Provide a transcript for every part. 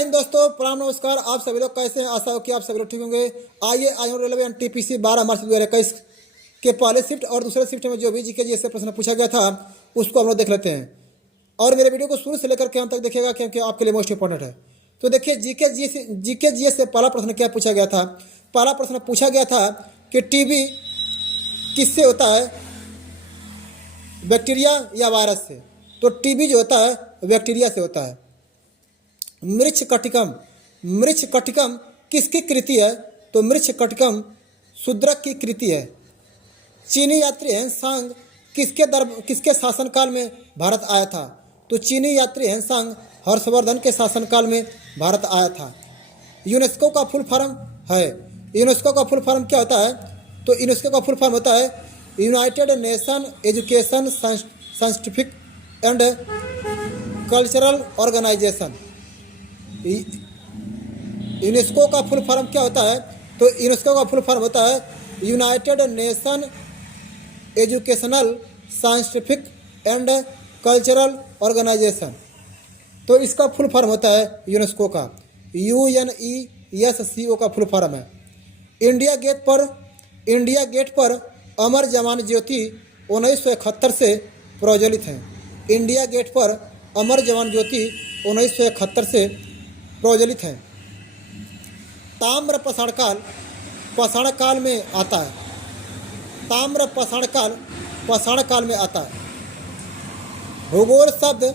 हिंद दोस्तों, प्रणाम, नमस्कार। आप सभी लोग कैसे हैं? आशा हो कि आप सभी लोग ठीक होंगे। आइए आज हम रेलवे एनटीपीसी 12 मार्च 2021 के पहले शिफ्ट और दूसरे शिफ्ट में जो भी जीके जीएस से प्रश्न पूछा गया था उसको हम लोग देख लेते हैं। और मेरे वीडियो को शुरू से लेकर के अंत तक देखिएगा क्योंकि आपके लिए मोस्ट इंपॉर्टेंट है। तो देखिए जीके जीएस से पहला प्रश्न क्या पूछा गया था। पहला प्रश्न पूछा गया था कि टीबी किससे होता है, बैक्टीरिया या वायरस से। तो टीबी जो होता है बैक्टीरिया से होता है। मृच्छकटिकम किसकी कृति है? तो मृच्छकटिकम शूद्रक की कृति है। चीनी यात्री हेनसांग किसके शासनकाल में भारत आया था? तो चीनी यात्री हेनसांग हर्षवर्धन के शासनकाल में भारत आया था। यूनेस्को का फुल फॉर्म है। यूनेस्को का फुल फॉर्म क्या होता है? तो यूनेस्को का फुल फॉर्म होता है United Nation Education Scientific and Cultural Organization. UNESCO का फुल फॉर्म क्या होता है? तो यूनेस्को का फुल फॉर्म होता है United Nation Educational Scientific and Cultural Organization. तो इसका फुल फॉर्म होता है यूनेस्को का UNESCO का फुल फॉर्म है। इंडिया गेट पर अमर जवान ज्योति 1971 से प्रज्वलित है। इंडिया गेट पर अमर जवान ज्योति 1971 से प्रज्वलित है। ताम्र पाषाण काल में आता है। ताम्र पाषाण काल में आता है। भूगोल शब्द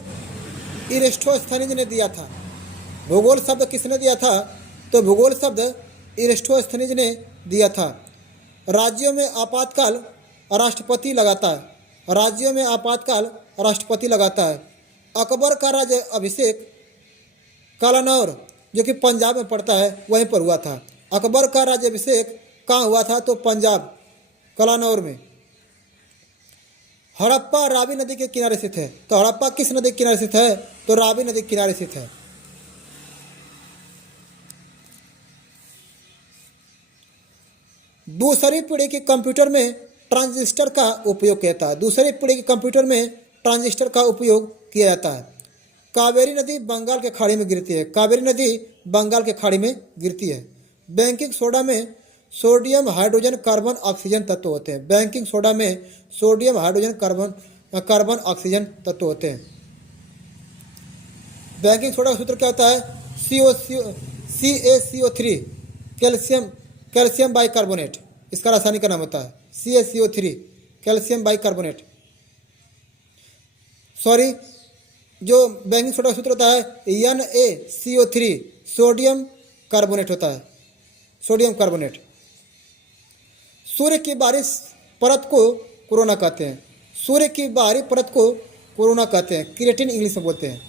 इरेस्टोस्थनीज ने दिया था। भूगोल शब्द किसने दिया था? तो भूगोल शब्द इरेस्टोस्थनीज ने दिया था। राज्यों में आपातकाल राष्ट्रपति लगाता है। राज्यों में आपातकाल राष्ट्रपति लगाता है। अकबर का राज्य अभिषेक कालानौर जो कि पंजाब में पड़ता है वहीं पर हुआ था। अकबर का राज्याभिषेक कहाँ हुआ था? तो पंजाब कलानौर में। हड़प्पा रावी नदी के किनारे स्थित है। तो हड़प्पा किस नदी के किनारे स्थित है? तो रावी नदी के किनारे स्थित है। दूसरी पीढ़ी के कंप्यूटर में ट्रांजिस्टर का उपयोग किया जाता है। दूसरी पीढ़ी के कंप्यूटर में ट्रांजिस्टर का उपयोग किया जाता है। कावेरी नदी बंगाल के खाड़ी में गिरती है। कावेरी नदी बंगाल के खाड़ी में गिरती है। बेकिंग सोडा में सोडियम हाइड्रोजन कार्बन ऑक्सीजन तत्व होते हैं। बेकिंग सोडा में सोडियम हाइड्रोजन कार्बन ऑक्सीजन तत्व होते हैं। बेकिंग सोडा का सूत्र क्या होता है? CaCO3 कैल्शियम बाइकार्बोनेट, इसका रासायनिक नाम होता है CaCO3 कैल्शियम बाइकार्बोनेट। सॉरी, जो बेकिंग सोडा का सूत्र होता है NaCO3 सोडियम कार्बोनेट होता है, सोडियम कार्बोनेट। सूर्य की बाहरी परत को कोरोना कहते हैं। सूर्य की बाहरी परत को कोरोना कहते हैं, क्रिएटिन इंग्लिश में बोलते हैं।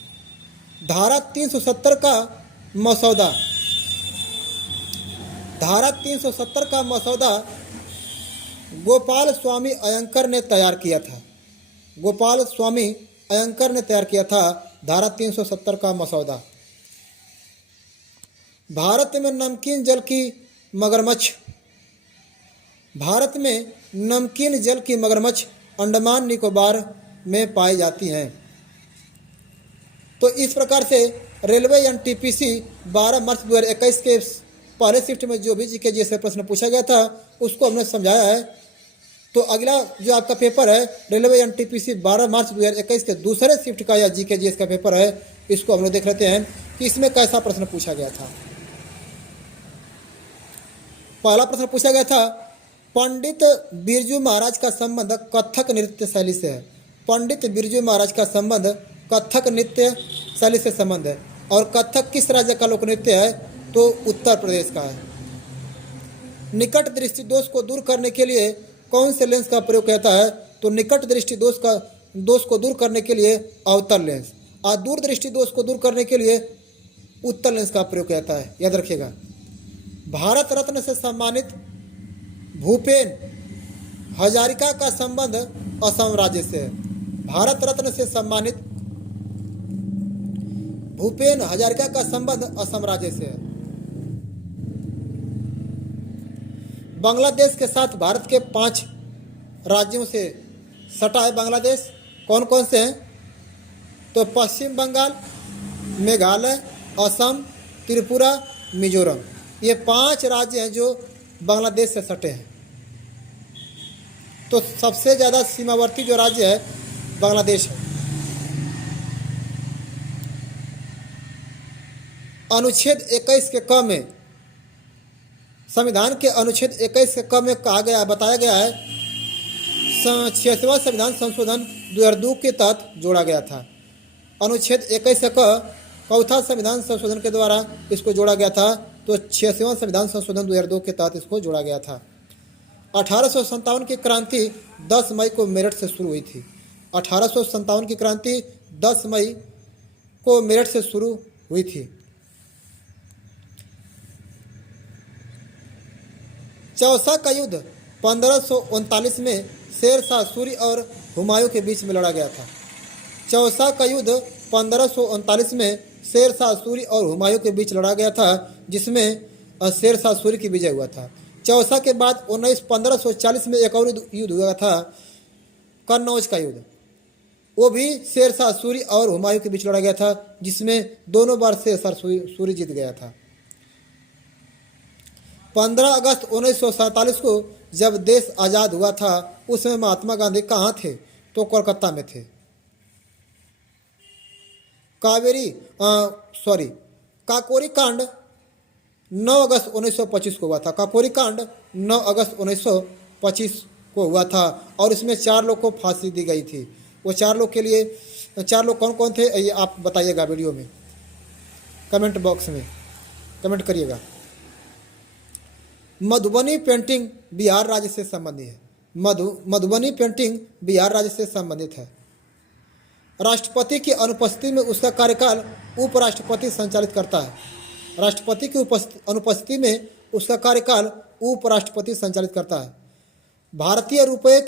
धारा 370 का मसौदा, धारा 370 का मसौदा गोपाल स्वामी अयंकर ने तैयार किया था। गोपाल स्वामी अयंकर ने तैयार किया था धारा 370 का मसौदा। भारत में नमकीन जल की मगरमच्छ, भारत में नमकीन जल की मगरमच्छ अंडमान निकोबार में पाई जाती हैं। तो इस प्रकार से रेलवे एनटीपीसी 12 मार्च 2021 के पहले शिफ्ट में जो भी जीके जीएस से प्रश्न पूछा गया था उसको हमने समझाया है। तो अगला जो आपका पेपर है रेलवे एनटीपीसी 12 मार्च 2021 के दूसरे शिफ्ट का या जीके जीएस का पेपर है, इसको हम लोग देख लेते हैं कि इसमें कैसा प्रश्न पूछा गया था। पहला प्रश्न पूछा गया था पंडित बिरजू महाराज का संबंध कथक नृत्य शैली से है। पंडित बिरजू महाराज का संबंध कथक नृत्य शैली से संबंध है। और कथक किस राज्य का लोक नृत्य है? तो उत्तर प्रदेश का है। निकट दृष्टि दोष को दूर करने के लिए कौन से लेंस का प्रयोग किया जाता है? तो निकट दृष्टि दोष को दूर करने के लिए अवतल लेंस, और दूर दृष्टि दोष को दूर करने के लिए उत्तल लेंस का प्रयोग किया जाता है, याद रखिएगा। भारत रत्न से सम्मानित भूपेन हजारिका का संबंध असम राज्य से है। भारत रत्न से सम्मानित भूपेन हजारिका का संबंध असम राज्य से है। बांग्लादेश के साथ भारत के 5 राज्यों से सटा है बांग्लादेश। कौन कौन से हैं? तो पश्चिम बंगाल, मेघालय, असम, त्रिपुरा, मिजोरम। ये 5 राज्य हैं जो बांग्लादेश से सटे हैं। तो सबसे ज़्यादा सीमावर्ती जो राज्य है बांग्लादेश है। अनुच्छेद 21 के क में, संविधान के अनुच्छेद 21 के क में कहा गया, बताया गया है 66वां संविधान संशोधन 2002 के तहत जोड़ा गया था। अनुच्छेद 21 क चौथा संविधान संशोधन के द्वारा इसको जोड़ा गया था। तो 66वां संविधान संशोधन 2002 के तहत इसको जोड़ा गया था। 1857 की क्रांति 10 मई को मेरठ से शुरू हुई थी। 1857 की क्रांति 10 मई को मेरठ से शुरू हुई थी। चौसा का युद्ध 1539 में शेर शाह सूरी और हुमायूं के बीच में लड़ा गया था। चौसा का युद्ध 1539 में शेर शाह सूरी और हुमायूं के बीच लड़ा गया था, जिसमें शेर शाह सूरी की विजय हुआ था। चौसा के बाद 1540 में एक और युद्ध हुआ था, कन्नौज का युद्ध। वो भी शेर शाह सूरी और हुमायूं के बीच लड़ा गया था, जिसमें दोनों बार शेर शाह सूरी जीत गया था। 15 अगस्त 1947 को जब देश आज़ाद हुआ था, उसमें महात्मा गांधी कहाँ थे? तो कोलकाता में थे। काकोरी कांड 9 अगस्त 1925 को हुआ था। काकोरी कांड 9 अगस्त 1925 को हुआ था और इसमें 4 लोग को फांसी दी गई थी। वो 4 लोग के लिए 4 लोग कौन कौन थे, ये आप बताइएगा वीडियो में, कमेंट बॉक्स में कमेंट करिएगा। मधुबनी पेंटिंग बिहार राज्य से संबंधित है। मधुबनी पेंटिंग बिहार राज्य से संबंधित है। राष्ट्रपति की अनुपस्थिति में उसका कार्यकाल उपराष्ट्रपति संचालित करता है। राष्ट्रपति की अनुपस्थिति में उसका कार्यकाल उपराष्ट्रपति संचालित करता है। भारतीय रुपये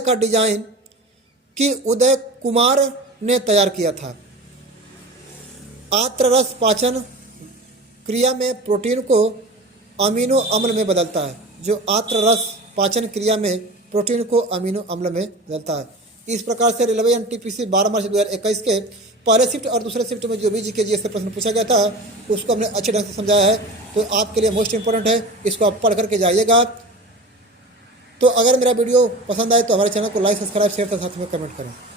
का डिजाइन की उदय कुमार ने तैयार किया था। आत्ररस पाचन क्रिया में प्रोटीन को अमीनो अम्ल में बदलता है। जो आत्ररस पाचन क्रिया में प्रोटीन को अमीनो अम्ल में बदलता है। इस प्रकार से रेलवे एनटीपीसी 12 मार्च 2021 के पहले शिफ्ट और दूसरे शिफ्ट में जो भी जीके जीएस से प्रश्न पूछा गया था, उसको हमने अच्छे ढंग से समझाया है। तो आपके लिए मोस्ट इंपॉर्टेंट है, इसको आप पढ़ करके जाइएगा। तो अगर मेरा वीडियो पसंद आए तो हमारे चैनल को लाइक, सब्सक्राइब, शेयर तथा साथ में कमेंट करें।